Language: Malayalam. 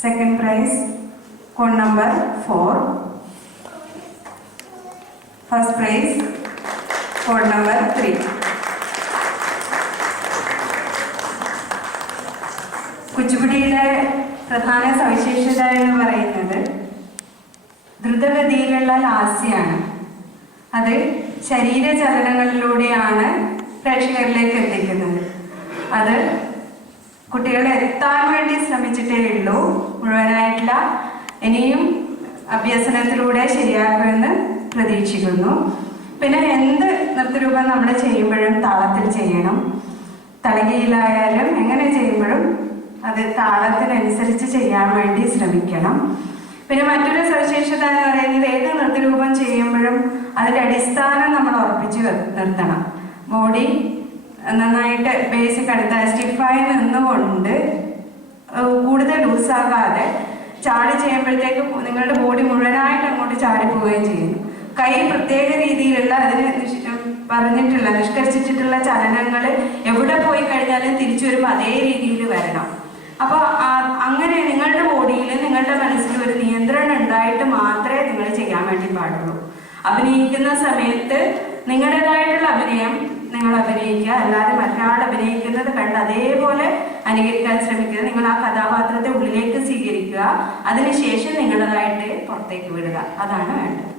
Second prize, code number 4. First prize, code number 3. കുച്ചിപ്പുടിയുടെ പ്രധാന സവിശേഷത എന്ന് പറയുന്നത് ദ്രുതഗതിയിലുള്ള ലാസ്യാണ്. അത് ശരീരചലനങ്ങളിലൂടെയാണ് പ്രേക്ഷകരിലേക്ക് എത്തിക്കുന്നത്. അത് കുട്ടികളെ എത്താൻ വേണ്ടി ശ്രമിച്ചിട്ടേ ഉള്ളൂ, മുഴുവനായിട്ടില്ല. ഇനിയും അഭ്യസനത്തിലൂടെ ശരിയാക്കുമെന്ന് പ്രതീക്ഷിക്കുന്നു. പിന്നെ എന്ത് നൃത്തരൂപം നമ്മൾ ചെയ്യുമ്പോഴും താളത്തിൽ ചെയ്യണം. തലകീഴിലായാലും എങ്ങനെ ചെയ്യുമ്പോഴും അത് താളത്തിനനുസരിച്ച് ചെയ്യാൻ വേണ്ടി ശ്രമിക്കണം. പിന്നെ മറ്റൊരു സവിശേഷത എന്ന് പറയുന്നത് ഏത് നൃത്തരൂപം ചെയ്യുമ്പോഴും അതിൻ്റെ അടിസ്ഥാനം നമ്മൾ ഉറപ്പിച്ച് നിർത്തണം. ബോഡി നന്നായിട്ട് ബേസിക് അടുത്ത സ്റ്റിഫായി നിന്നുകൊണ്ട് കൂടുതൽ ലൂസാകാതെ ചാടി ചെയ്യുമ്പോഴത്തേക്ക് നിങ്ങളുടെ ബോഡി മുഴുവനായിട്ട് അങ്ങോട്ട് ചാടിപ്പോവുകയും ചെയ്യുന്നു. കൈ പ്രത്യേക രീതിയിലുള്ള അതിന് പറഞ്ഞിട്ടുള്ള നിഷ്കരിച്ചിട്ടുള്ള ചലനങ്ങൾ എവിടെ പോയി കഴിഞ്ഞാലും തിരിച്ചു വരുമ്പോൾ അതേ രീതിയിൽ വരണം. അപ്പോൾ അങ്ങനെ നിങ്ങളുടെ ബോഡിയിൽ നിങ്ങളുടെ മനസ്സിൽ ഒരു നിയന്ത്രണം ഉണ്ടായിട്ട് മാത്രമേ നിങ്ങൾ ചെയ്യാൻ വേണ്ടി പാടുള്ളൂ. അഭിനയിക്കുന്ന സമയത്ത് നിങ്ങളുടേതായിട്ടുള്ള അഭിനയം നിങ്ങൾ അഭിനയിക്കുക, അല്ലാതെ മറ്റൊരാൾ അഭിനയിക്കുന്നത് കണ്ട് അതേപോലെ അനുകരിക്കാൻ ശ്രമിക്കുക. നിങ്ങൾ ആ കഥാപാത്രത്തെ ഉള്ളിലേക്ക് സ്വീകരിക്കുക, അതിനുശേഷം നിങ്ങളുടേതായിട്ട് പുറത്തേക്ക് വിടുക. അതാണ് വേണ്ടത്.